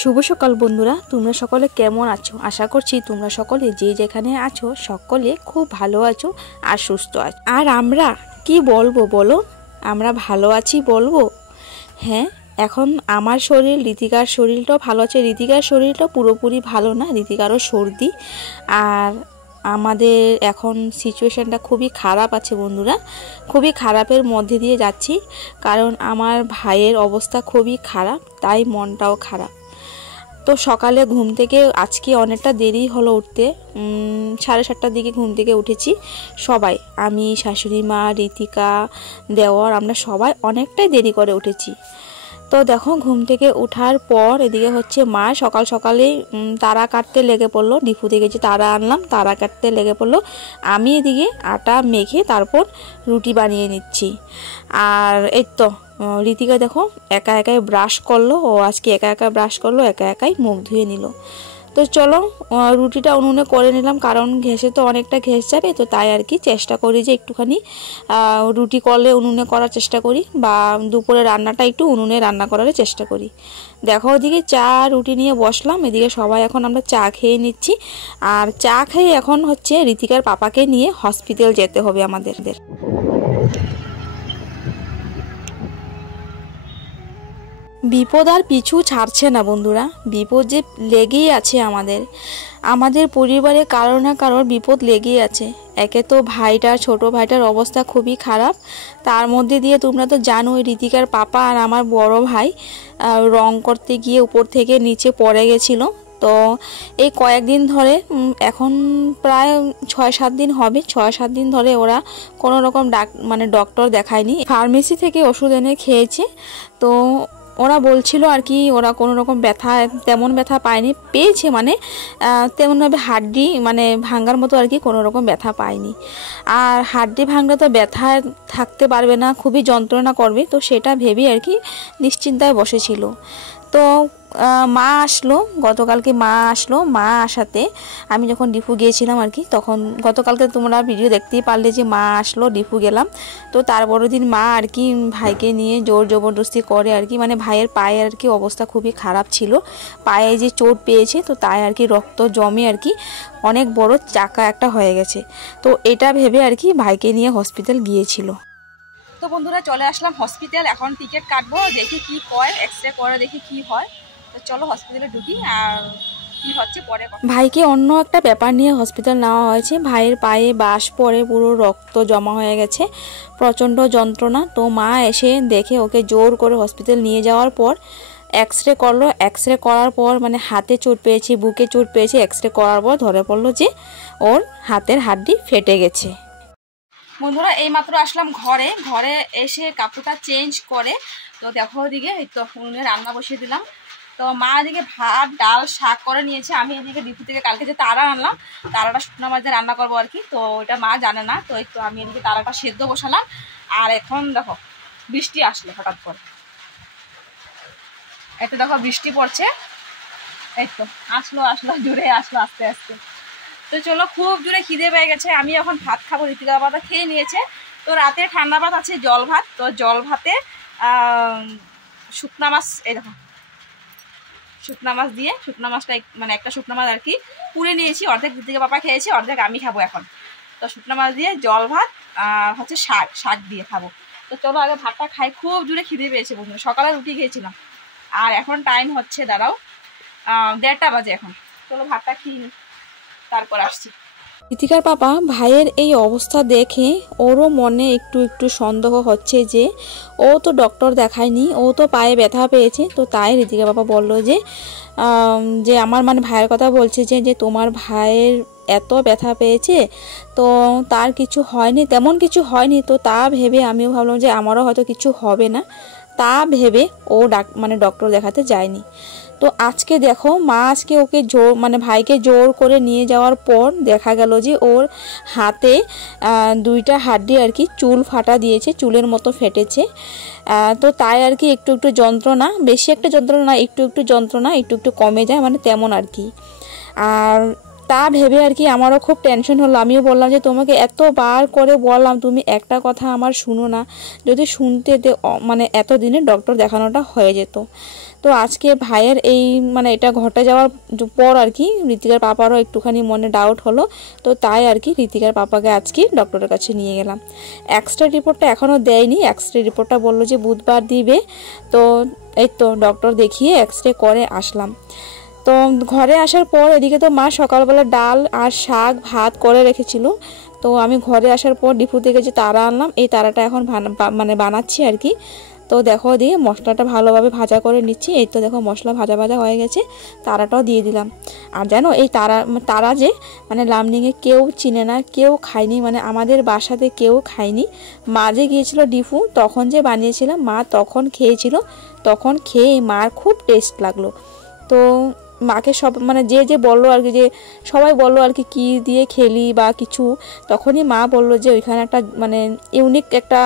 শুভ সকাল বন্ধুরা, তোমরা সকলে কেমন আছো? আশা করছি তোমরা সকলে যে যেখানে আছো সকলে খুব ভালো আছো আর সুস্থ আছো। আর আমরা কি বলবো বলো, আমরা ভালো আছি বলবো। হ্যাঁ, এখন আমার শরীর, ঋতিকার শরীরটাও ভালো আছে। ঋতিকার শরীরটা পুরোপুরি ভালো না, ঋতিকারও সর্দি। আর আমাদের এখন সিচুয়েশানটা খুবই খারাপ আছে বন্ধুরা, খুবই খারাপের মধ্যে দিয়ে যাচ্ছি। কারণ আমার ভাইয়ের অবস্থা খুবই খারাপ, তাই মনটাও খারাপ। তো সকালে ঘুম থেকে আজকে অনেকটা দেরি হলো উঠতে, 7:30টার দিকে ঘুম থেকে উঠেছি সবাই, আমি, শাশুড়ি মা, ঋতিকা, দেওর, আমরা সবাই অনেকটাই দেরি করে উঠেছি। তো দেখো ঘুম থেকে ওঠার পর এদিকে হচ্ছে মা সকাল সকালেই তারা কাটতে লেগে পড়লো। ডিপু থেকে যে তারা আনলাম, তারা কাটতে লেগে পড়লো। আমি এদিকে আটা মেখে তারপর রুটি বানিয়ে নিচ্ছি। আর এই তো ঋতিকা দেখো একা একাই ব্রাশ করলো, ও আজকে একা একা ব্রাশ করলো, একা একাই মুখ ধুয়ে নিল। তো চলো রুটিটা উনুনে করে নিলাম, কারণ ঘেঁষে তো অনেকটা ঘেঁষ যাবে, তো তাই আর কি চেষ্টা করি যে একটুখানি রুটি করলে উনুনে করার চেষ্টা করি, বা দুপুরে রান্নাটা একটু উনুনে রান্না করার চেষ্টা করি। দেখো ওদিকে চা রুটি নিয়ে বসলাম, এদিকে সবাই এখন আমরা চা খেয়ে নিচ্ছি। আর চা খেয়ে এখন হচ্ছে ঋতিকার পাপাকে নিয়ে হসপিটাল যেতে হবে আমাদের। বিপদ আর পিছু ছাড়ছে না বন্ধুরা, বিপদ যে লেগেই আছে আমাদের পরিবারে কারো না কারোর বিপদ লেগেই আছে। একে তো ছোট ভাইটার অবস্থা খুবই খারাপ, তার মধ্যে দিয়ে তোমরা তো জানো ঋতিকার পাপা আর আমার বড় ভাই রং করতে গিয়ে উপর থেকে নিচে পড়ে গেছিলো। তো এই কয়েকদিন ধরে, এখন প্রায় 6-7 দিন হবে, 6-7 দিন ধরে ওরা কোনো রকম ডক্টর দেখায়নি, ফার্মেসি থেকে ওষুধ এনে খেয়েছে। তো ওরা বলছিল আর কি ওরা কোনো রকম তেমন ব্যথা পায়নি, পেয়েছে তেমনভাবে হাড্ডি ভাঙ্গার মতো আর কি কোনো রকম ব্যথা পায়নি। আর হাড্ডি ভাঙলে তো ব্যথা থাকতে পারবে না, খুবই যন্ত্রণা করবে, তো সেটা ভেবে আর কি নিশ্চিন্তায় বসেছিল। তো মা আসলো গতকালকে, মা আসাতে আমি যখন ডিপু গিয়েছিলাম আর কি, তখন গতকালকে তোমরা ভিডিও দেখতেই পারলে যে মা আসলো, ডিপু গেলাম। তো তার পরের দিন মা আর কি ভাইকে নিয়ে জোর জবরদস্তি করে আর কি, ভাইয়ের পায়ে আর কি অবস্থা খুবই খারাপ ছিল, পায়ে যে চোট পেয়েছে, তো তাই আর কি রক্ত জমে আর কি অনেক বড় চাকা একটা হয়ে গেছে। তো এটা ভেবে আর কি ভাইকে নিয়ে হসপিটাল গিয়েছিল। তো বন্ধুরা চলে আসলাম হসপিটাল, এখন টিকিট কাটবো, দেখি কি কয়, এক্সরে করে দেখি কি হয়। তো চলো হসপিটালে ঢুকি, আর কি হচ্ছে পরে। ভাইকে অন্য একটা ব্যাপার নিয়ে হসপিটাল নেওয়া হয়েছে, ভাইয়ের পায়ে বাস পড়ে পুরো রক্ত জমা হয়ে গেছে, প্রচণ্ড যন্ত্রণা। তো মা এসে দেখে ওকে জোর করে হসপিটাল নিয়ে যাওয়ার পর এক্সরে করলো, এক্সরে করার পর হাতে চোট পেয়েছে, বুকে চোট পেয়েছে, এক্সরে করার পর ধরে পড়লো যে ওর হাতের হাড্ডি ফেটে গেছে। বন্ধুরা এইমাত্র আসলাম ঘরে এসে কাপড়টা চেঞ্জ করে, তো দেখো ওদিকে এই তো উনুনে রান্না বসিয়ে দিলাম। তো মা এদিকে ভাত ডাল শাক করে নিয়েছে, আমি এদিকে ডিপু থেকে কালকে যে তারা আনলাম, তারাটা শুকনো মাঝে রান্না করবো আর কি, তো ওইটা মা জানে না। তো এই তো আমি এদিকে তারাটা সেদ্ধ বসালাম। আর এখন দেখো বৃষ্টি আসলো হঠাৎ করে, এতে দেখো বৃষ্টি পড়ছে, এই তো আসলো জোরে আসলো আস্তে আস্তে। তো চলো খুব জোরে খিদে পেয়ে গেছে, আমি এখন ভাত খাবো, ঋতিকা বাবা খেয়ে নিয়েছে। তো রাতে ঠান্ডা ভাত আছে, জল ভাত, তো জল ভাতে শুকনা মাছ, এই দেখো শুকনা মাছ দিয়ে, শুকনা মাছটা একটা শুকনা মাছ আর কি পুড়ে নিয়েছি, অর্ধেক ঋতিকা বাবা খেয়েছি, অর্ধেক আমি খাবো এখন। তো শুকনা মাছ দিয়ে জল ভাত আর হচ্ছে শাক দিয়ে খাবো। তো চলো আগে ভাতটা খাই, খুব জোরে খিদে পেয়েছে বন্ধুরা, সকালে রুটি খেয়েছিলাম। আর এখন টাইম হচ্ছে দাঁড়াও 1:30 বাজে এখন, চলো ভাতটা খেয়ে নিই, তারপর আসছি। ঋতিকার পাপা ভাইয়ের এই অবস্থা দেখে ওরও মনে একটু একটু সন্দেহ হচ্ছে যে ও তো ডক্টর দেখায়নি, ও তো পায়ে ব্যথা পেয়েছে। তো তাই ঋতিকার পাপা বলল যে আমার ভাইয়ের কথা বলছে যে তোমার ভাইয়ের এত ব্যথা পেয়েছে, তো তার কিছু হয়নি, তেমন কিছু হয়নি। তো তা ভেবে আমিও ভাবলাম যে আমারও হয়তো কিছু হবে না, তা ভেবে ও ডক্টর দেখাতে যায়নি। তো আজকে দেখো মা আজকে ওকে ভাইকে জোর করে নিয়ে যাওয়ার পর দেখা গেল যে ওর হাতে 2টা হাড্ডি আর কি চুল ফাটা দিয়েছে, চুলের মতো ফেটেছে। তো তাই আর কি একটু একটু যন্ত্রণা, বেশি একটা যন্ত্রণা না, একটু একটু যন্ত্রণা একটু একটু কমে যায়, তেমন আর কি। আর তা ভেবে আর কি আমারও খুব টেনশন হলো। আমিও বললাম যে তোমাকে এতবার করে বললাম, তুমি একটা কথা আমার শুনো না, যদি শুনতে মানে এতদিনে ডক্টর দেখানোটা হয়ে যেত। তো আজকে ভাইয়ের এই মানে এটা ঘটে যাওয়ার পর আর কি ঋতিকার পাপারও একটুখানি মনে ডাউট হলো। তো তাই আর কি ঋতিকার পাপাকে আজকে ডক্টরের কাছে নিয়ে গেলাম। এক্সরে রিপোর্টটা এখনও দেয়নি, এক্সরে রিপোর্টটা বললো যে বুধবার দিবে। তো এই তো ডক্টর দেখিয়ে এক্সরে করে আসলাম। তো ঘরে আসার পর এদিকে তো মা সকালবেলা ডাল আর শাক ভাত করে রেখেছিল। তো আমি ঘরে আসার পর ডিপু থেকে যে তারা আনলাম, এই তারাটা এখন মানে বানাচ্ছি আর কি। তো দেখো দিয়ে মশলাটা ভালোভাবে ভাজা করে নিচ্ছি। এই তো দেখো মশলা ভাজা ভাজা হয়ে গেছে, তারাটাও দিয়ে দিলাম। আর জানো এই তারা যে মানে লামডিংয়ে কেউ চিনে না, কেউ খায়নি, মানে আমাদের বাসাতে কেউ খায়নি। মা যে গিয়েছিল ডিপু তখন যে বানিয়েছিলাম, মা তখন খেয়েছিল, তখন খেয়ে মার খুব টেস্ট লাগলো। তো মাকে সব মানে যে বললো আর কি, যে সবাই বললো আর কি কী দিয়ে খেলি বা কিছু, তখনই মা বললো যে ওইখানে একটা মানে ইউনিক একটা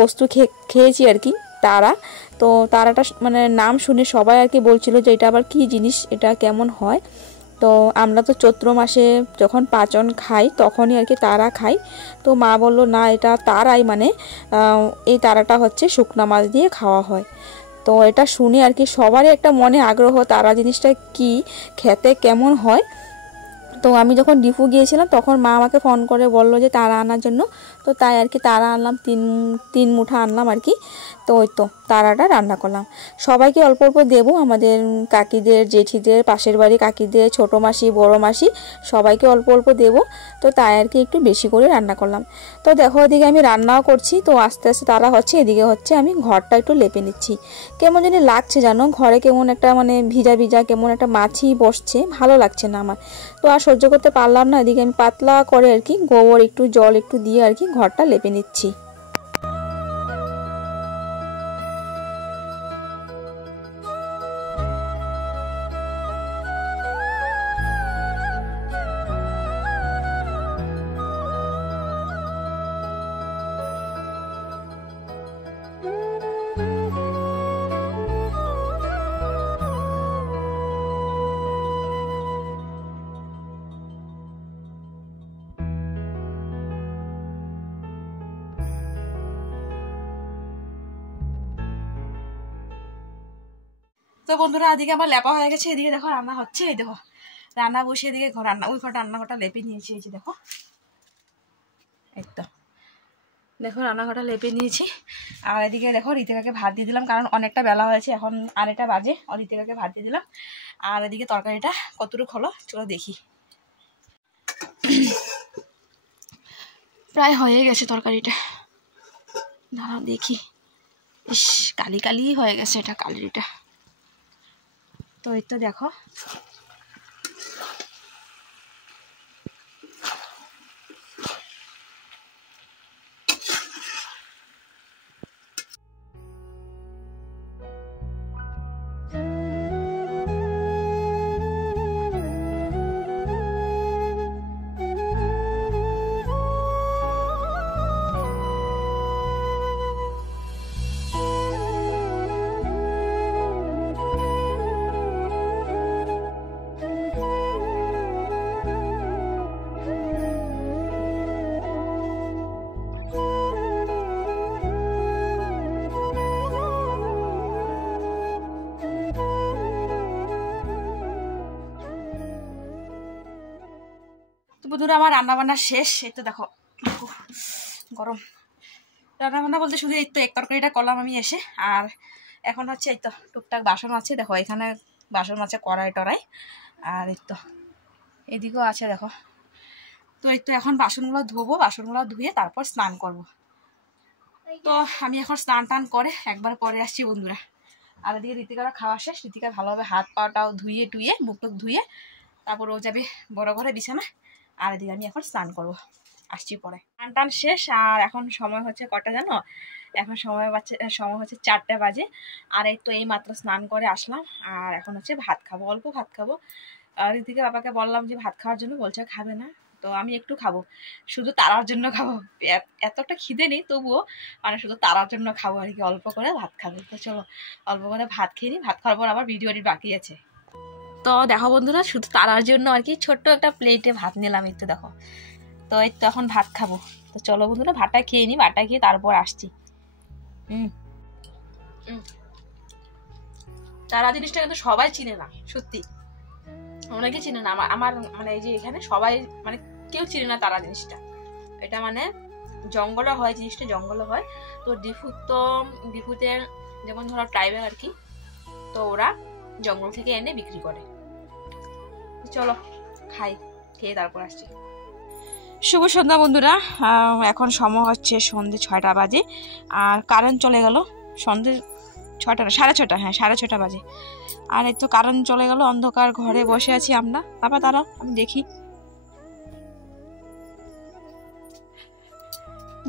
বস্তু খেয়েছি আর কি, তারা। তো তারাটা মানে নাম শুনে সবাই আর কি বলছিল যে এটা আবার কী জিনিস, এটা কেমন হয়। তো আমরা তো চৈত্র মাসে যখন পাচন খাই তখনই আর কি তারা খাই। তো মা বললো না এটা তারাই, মানে এই তারাটা হচ্ছে শুকনা মাছ দিয়ে খাওয়া হয়। তো এটা শুনে আর কি সবারই একটা মনে আগ্রহ তারা জিনিসটা কি, খেতে কেমন হয়। তো আমি যখন ডিপু গিয়েছিলাম তখন মা আমাকে ফোন করে বললো যে তারা আনার জন্য। তো তাই আর কি তারা আনলাম, তিন মুঠা আনলাম আর কি। তো ওই তো তারাটা রান্না করলাম, সবাইকে অল্প অল্প দেবো, আমাদের কাকিদের জেঠিদের পাশের বাড়ি কাকিদের ছোটো মাসি বড় মাসি সবাইকে অল্প অল্প দেবো। তো তাই আর কি একটু বেশি করে রান্না করলাম। তো দেখো এদিকে আমি রান্নাও করছি, তো আস্তে আস্তে তারা হচ্ছে, এদিকে হচ্ছে আমি ঘরটা একটু লেপে নিচ্ছি। কেমন জানি লাগছে জানো, ঘরে কেমন একটা মানে ভিজা ভিজা কেমন একটা মাছি বসছে, ভালো লাগছে না আমার। তো আর সহ্য করতে পারলাম না, এদিকে আমি পাতলা করে আর কি গোবর একটু জল একটু দিয়ে আর কি ঘরটা লেপে নিচ্ছি। তো বন্ধুরা এদিকে আমার লেপা হয়ে গেছে, এদিকে দেখো রান্না হচ্ছে, এই দেখো রান্না বসে এদিকে রান্না ওই ঘরটা রান্নাঘরটা লেপে নিয়েছি, এই যে দেখো এই তো দেখো রান্নাঘরটা লেপে নিয়েছি। আর এদিকে দেখো ঋতিকাকে ভাত দিয়ে দিলাম, কারণ অনেকটা বেলা হয়েছে, এখন আড়াইটা বাজে, ঋতিকাকে ভাত দিয়ে দিলাম। আর এদিকে তরকারিটা কতটুকু হলো চলো দেখি। প্রায় হয়ে গেছে তরকারিটা, দাঁড়াও দেখি। ইস কালি কালি হয়ে গেছে এটা কালিটা। তো এই তো দেখো বন্ধুরা আমার রান্নাবান্না শেষ। এই তো দেখো গরম রান্নাবান্না বলতে শুধু এই তো এক তরকারিটা করলাম আমি এসে। আর এখন হচ্ছে এই তো টুকটাক বাসন আছে, দেখো এখানে বাসন আছে কড়াই টড়াই, আর এই তো এদিকেও আছে দেখো। তো এই তো এখন বাসনগুলো ধোবো, বাসনগুলো ধুয়ে তারপর স্নান করব। তো আমি এখন স্নান টান করে একবার পরে আসছি বন্ধুরা। আর এদিকে ঋতিকারা খাওয়া শেষ, ঋতিকা ভালোভাবে হাত পাটাও ধুয়ে টুয়ে মুখ টুক ধুয়ে তারপর ও যাবে বড় ঘরে বিছানা। আর এদিকে আমি এখন স্নান করব, আসছি পরে। স্নান টান শেষ, আর এখন সময় হচ্ছে কটা জানো, এখন সময় হচ্ছে 4টা বাজে। আর এই তো এই মাত্র স্নান করে আসলাম, আর এখন হচ্ছে ভাত খাবো, অল্প ভাত খাবো। আর ঋতিকা বাবাকে বললাম যে ভাত খাওয়ার জন্য, বলছে খাবে না। তো আমি একটু খাবো, শুধু তারার জন্য খাবো, এতটা খিদে নেই তবুও মানে শুধু তারার জন্য খাবো আর কি, অল্প করে ভাত খাবো। তো চলো অল্প করে ভাত খেয়ে নিই, ভাত খাওয়ার পর আবার ভিডিও এডিট বাকি আছে। তো তো দেখো বন্ধুরা, শুধু তারার জন্য আর কি ছোট্ট একটা প্লেটে ভাত নিলাম, এই তো দেখো। তো এই তো এখন ভাত খাবো। তো চলো বন্ধুরা, ভাতটা খেয়ে নিই, ভাতটা খেয়ে তারপর আসছি। তারা জিনিসটা কিন্তু সবাই চিনে না, সত্যি অনেকে চিনে না। আমার মানে এই যে এখানে সবাই মানে কেউ চিনে না তারা জিনিসটা। এটা মানে জঙ্গলে হয়, জিনিসটা জঙ্গলে হয়। তো ডিফুতে যেমন ধরো ট্রাইবেল আর কি, তো ওরা জঙ্গল থেকে এনে বিক্রি করে। চলো খাই, খেয়ে তারপর আসছি। শুভ সন্ধ্যা বন্ধুরা, এখন সময় হচ্ছে সন্ধ্যে 6টা বাজে, আর কারেন্ট চলে গেল। সন্ধ্যে 6টা না, 6:30, হ্যাঁ 6:30 বাজে। আর এই তো কারেন্ট চলে গেল, অন্ধকার ঘরে বসে আছি আমরা। তারপর তারাও আমি দেখি,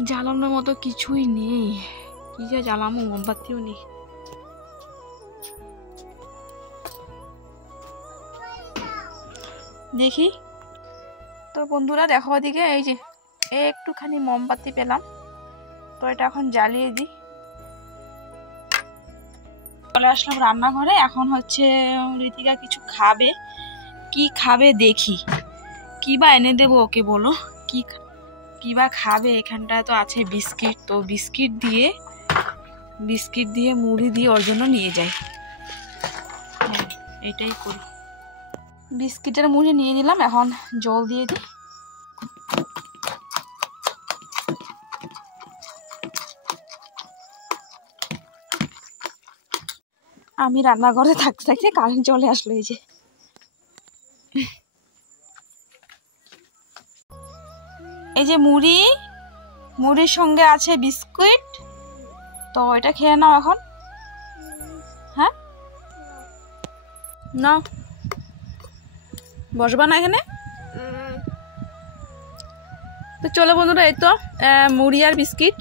জ্বালানোর মতো কিছুই নেই। কি যে জ্বালামো, মোমবাতিও নেই। দেখি তো বন্ধুরা, দেখো ওদিকে এই যে একটুখানি মোমবাতি পেলাম, তো এটা এখন জ্বালিয়ে দিই। চলে আসলাম রান্নাঘরে। এখন হচ্ছে ঋতিকা কিছু খাবে, কি খাবে দেখি, কি বা এনে দেবো ওকে, বলো কি বা খাবে। এখানটায় তো আছে বিস্কিট, তো বিস্কিট দিয়ে মুড়ি দিয়ে ওর জন্য নিয়ে যাই। হ্যাঁ এটাই করি, বিস্কিটের মুড়ি নিয়ে নিলাম। এখন জল দিয়ে দিই। আমি রান্নাঘরে থাকতে থাকতে কারেন্ট চলে আসলো। এই যে মুড়ির সঙ্গে আছে বিস্কুট, তো এটা খেয়ে নাও এখন। হ্যাঁ না, বসবা না এখানে? তো চলো বন্ধুরা, এই তো মুড়ি আর বিস্কিট।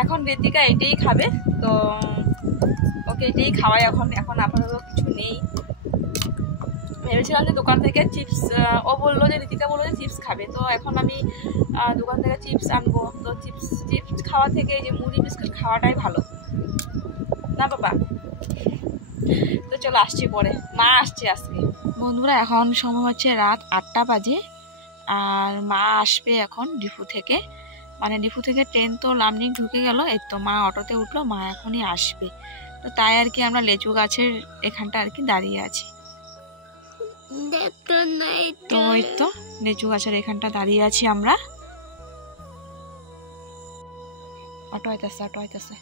এখন ঋতিকা এটাই খাবে, তো ওকে এটাই খাওয়াই। এখন আপাতত কিছু নেই। ভেবেছিলাম যে দোকান থেকে চিপস, ও বললো যে ঋতিকা বললো যে চিপস খাবে, তো এখন আমি দোকান থেকে চিপস আনবো। তো চিপস খাওয়া থেকে এই যে মুড়ি বিস্কুট খাওয়াটাই ভালো না বাবা। তো চলো আসছি পরে, মা আসছে আজকে। বন্ধুরা এখন সময় হচ্ছে রাত 8টা বাজে, আর মা আসবে এখন ডিপু থেকে। মানে ডিপু থেকে ট্রেন তো লামডিং ঢুকে গেল। এই তো মা অটোতে উঠলো, মা এখনই আসবে। তো তাই আর কি আমরা লেচু গাছের এখানটা আর কি দাঁড়িয়ে আছি। তো ওই তো লেচু গাছের এখানটা দাঁড়িয়ে আছি আমরা। অটো আইতাছে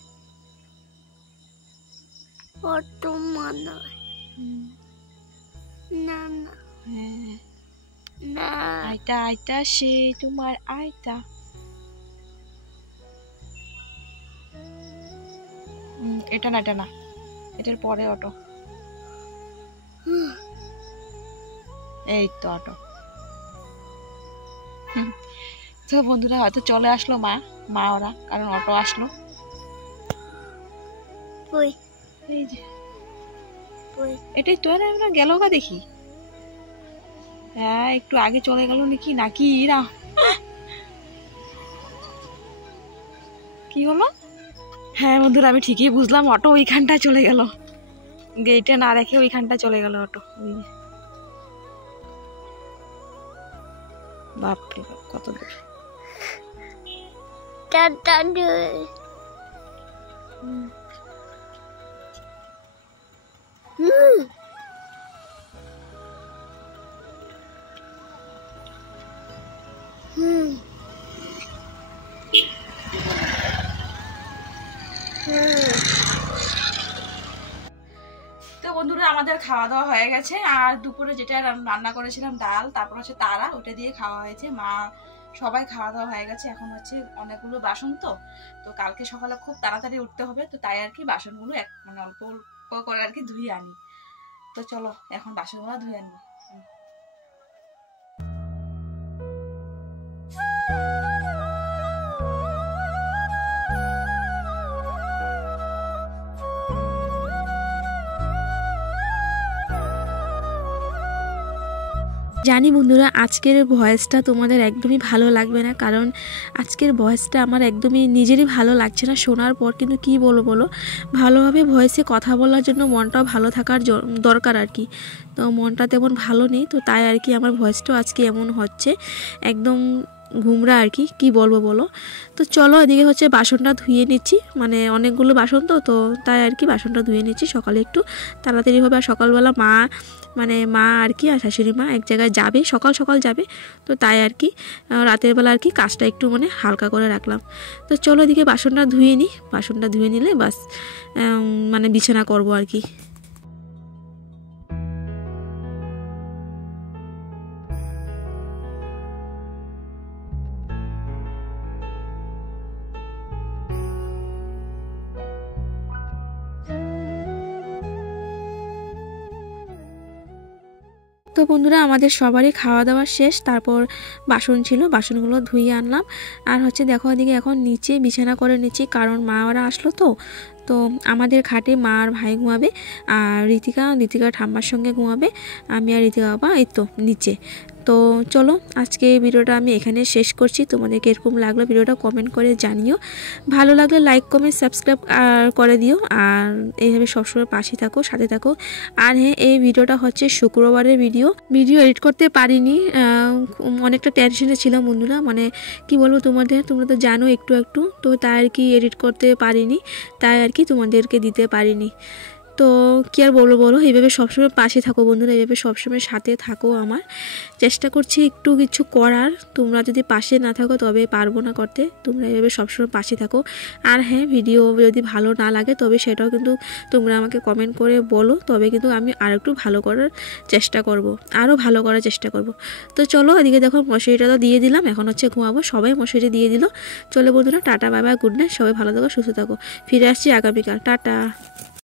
অটো মানে না না আইতা সে তোমার আইতা। এটা না, এটার পরে অটো। এই তো অটো। তো বন্ধুরা হয়তো চলে আসলো মা ওরা, কারণ অটো আসলো। এই যে এটাই তো না, গেল গা দেখি। হ্যাঁ একটু আগে চলে গেল নাকি না, কি হলো? হ্যাঁ বন্ধুরা, আমি ঠিকই বুঝলাম, অটো ওইখানটা চলে গেল, গেটে না রেখে ওইখানটা চলে গেল অটো। বাপরে বাপ, কত দূর। তো বন্ধুরা আমাদের খাওয়া দাওয়া হয়ে গেছে, আর দুপুরে যেটা রান্না করেছিলাম ডাল, তারপর হচ্ছে তারা, ওটা দিয়ে খাওয়া হয়েছে। মা সবাই খাওয়া দাওয়া হয়ে গেছে। এখন হচ্ছে অনেকগুলো বাসন, তো কালকে সকালে খুব তাড়াতাড়ি উঠতে হবে, তো তাই আর কি বাসনগুলো মানে অল্প অল্প করে আর কি ধুয়ে আনি। তো চলো এখন বাসনগুলো ধুয়ে আনবো। জানি বন্ধুরা আজকের ভয়েসটা তোমাদের একদমই ভালো লাগবে না, কারণ আজকের ভয়েসটা আমার একদমই নিজেরই ভালো লাগছে না শোনার পর। কিন্তু কি বলো ভালোভাবে ভয়েসে কথা বলার জন্য মনটাও ভালো থাকার দরকার আর কি। তো মনটা তেমন ভালো নেই, তো তাই আর কি আমার ভয়েসটাও আজকে এমন হচ্ছে, একদম ঘুমরা আর কি বলো। তো চলো এদিকে হচ্ছে বাসনটা ধুয়ে নিচ্ছি, মানে অনেকগুলো বাসন তো তাই আর কি বাসনটা ধুয়ে নিচ্ছি। সকালে একটু তাড়াতাড়ি হবে, আর সকালবেলা মা আর কি আর শাশুড়ি মা এক জায়গায় যাবে, সকাল যাবে, তো তাই আর কি রাতের বেলা আর কি কাজটা একটু মানে হালকা করে রাখলাম। তো চলো এদিকে বাসনটা ধুয়ে নিলে বাস মানে বিছানা করবো আর কি। তো বন্ধুরা আমাদের সবারই খাওয়া দাওয়া শেষ, তারপর বাসন ছিল, বাসনগুলো ধুয়ে আনলাম। আর হচ্ছে দেখো এদিকে এখন নিচে বিছানা করে নিচ্ছি, কারণ মা ওরা আসলো তো আমাদের খাটে মা আর ভাই ঘুমাবে, আর ঋতিকা ঠাম্মার সঙ্গে ঘুমাবে, আমি আর ঋতিকা বাবা এই তো নিচে। তো চলো আজকে ভিডিওটা আমি এখানে শেষ করছি। তোমাদের কিরকম লাগলো ভিডিওটা কমেন্ট করে জানিও, ভালো লাগলে লাইক কমেন্ট সাবস্ক্রাইব করে দিও, আর এইভাবে সবসময় পাশে থাকো, সাথে থাকো। আর হ্যাঁ, এই ভিডিওটা হচ্ছে শুক্রবারের ভিডিও এডিট করতে পারিনি, অনেকটা টেনশনে ছিলাম বন্ধুরা, মানে কি বলবো তোমরা তো জানো একটু তো তাই আর কি এডিট করতে পারিনি, তাই আর কি তোমাদেরকে দিতে পারিনি। তো কি আর বলো এইভাবে সবসময় পাশে থাকো বন্ধুরা, এইভাবে সবসময় সাথে থাকো। আমার চেষ্টা করছি একটু কিছু করার, তোমরা যদি পাশে না থাকো তবে পারবো না করতে, তোমরা এইভাবে সবসময় পাশে থাকো। আর হ্যাঁ, ভিডিও যদি ভালো না লাগে তবে সেটাও কিন্তু তোমরা আমাকে কমেন্ট করে বলো, তবে কিন্তু আমি আর একটু ভালো করার চেষ্টা করব, আরও ভালো করার চেষ্টা করব। তো চলো এদিকে দেখো মশারিটা তো দিয়ে দিলাম, এখন হচ্ছে ঘুমাবো, সবাই মশারি দিয়ে দিল। চলো বন্ধুরা, tata bye bye, good night, সবাই ভালো থাকো সুস্থ থাকো, ফিরে আসছি আগামীকাল, টাটা।